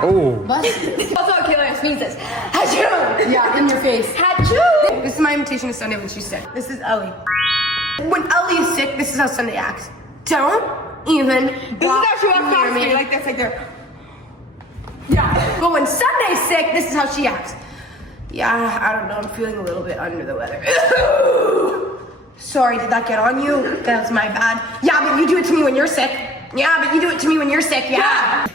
Oh. Also, Kayla sneezes. Achoo! Yeah, in your face. Achoo! This is my imitation of Sunday when she's sick. This is Ellie. When Ellie is sick, this is how Sunday acts. Don't even. This is how she walks past me, like this, like there. Yeah. But when Sunday's sick, this is how she acts. Yeah, I don't know. I'm feeling a little bit under the weather. Sorry, did that get on you? That's my bad. Yeah, but you do it to me when you're sick. Yeah, but you do it to me when you're sick. Yeah.